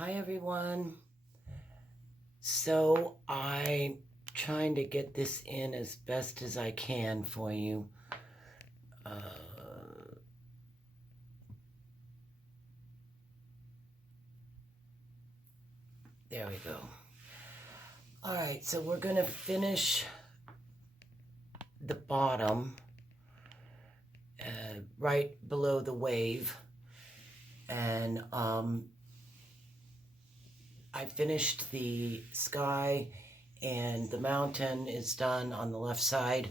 Hi everyone. So I'm trying to get this in as best as I can for you. There we go. All right, so we're gonna finish the bottom right below the wave, and I finished the sky and the mountain is done on the left side.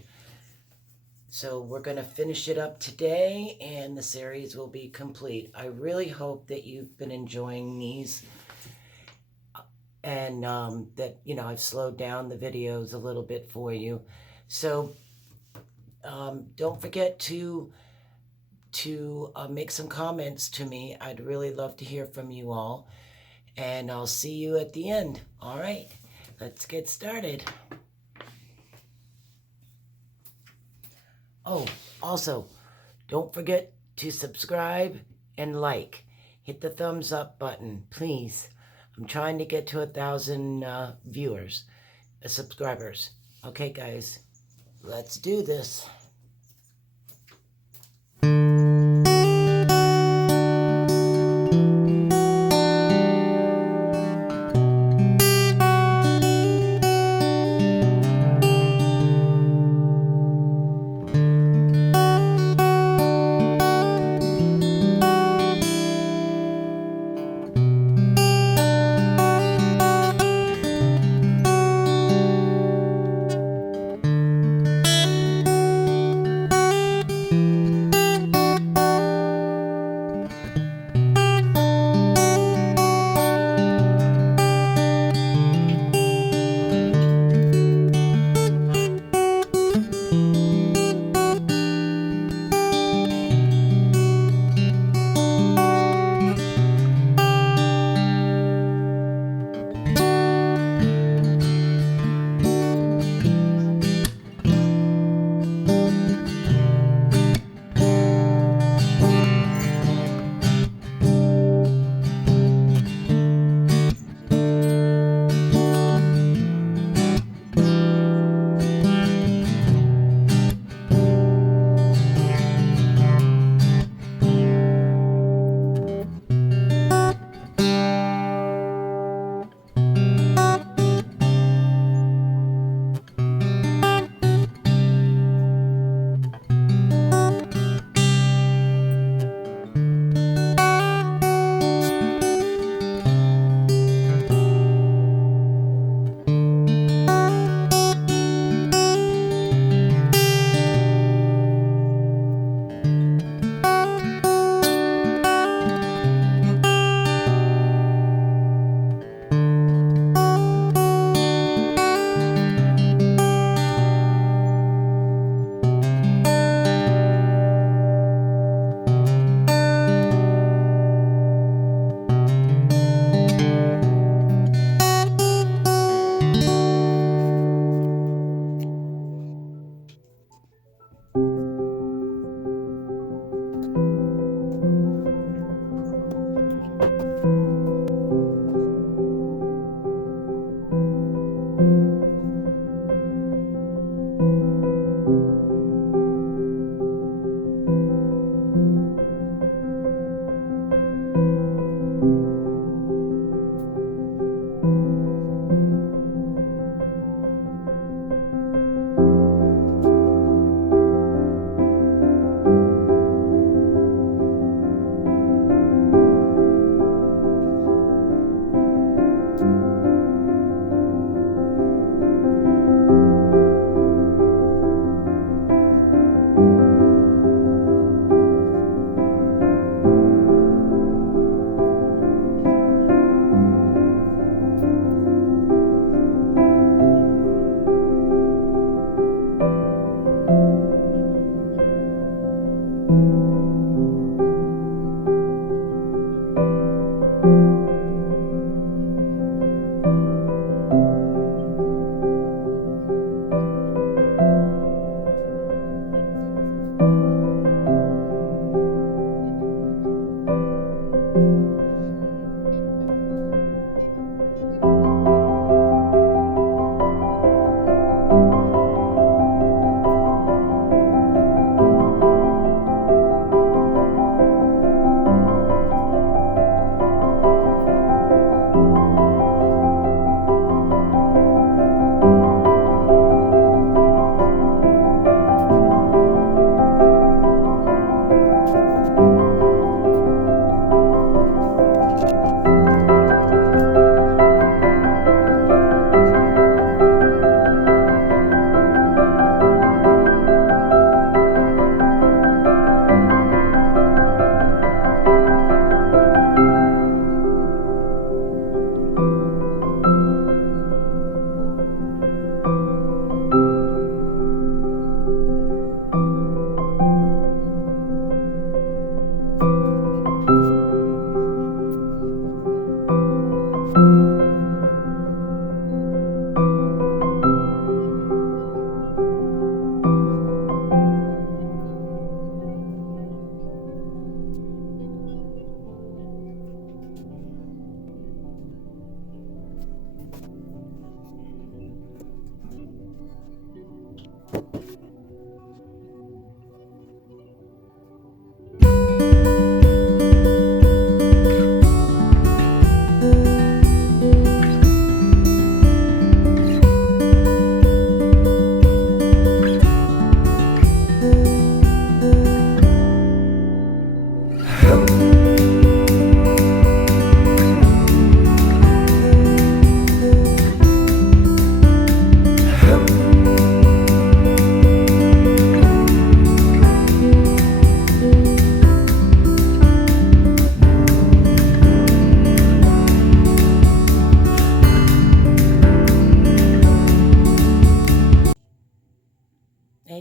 So we're going to finish it up today and the series will be complete. I really hope that you've been enjoying these and that, I've slowed down the videos a little bit for you. So don't forget to make some comments to me. I'd really love to hear from you all. And I'll see you at the end. All right, let's get started. Oh, also, don't forget to subscribe and like. Hit the thumbs up button, please. I'm trying to get to 1,000 viewers, subscribers. Okay, guys, let's do this.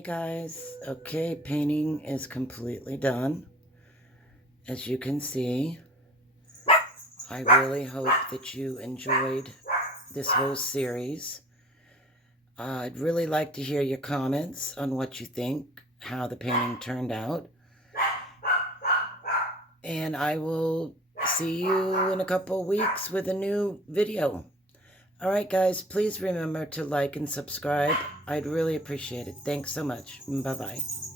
guys. Okay, painting is completely done. As you can see, I really hope that you enjoyed this whole series. I'd really like to hear your comments on what you think, how the painting turned out. And I will see you in a couple weeks with a new video. All right, guys, please remember to like and subscribe. I'd really appreciate it. Thanks so much. Bye-bye.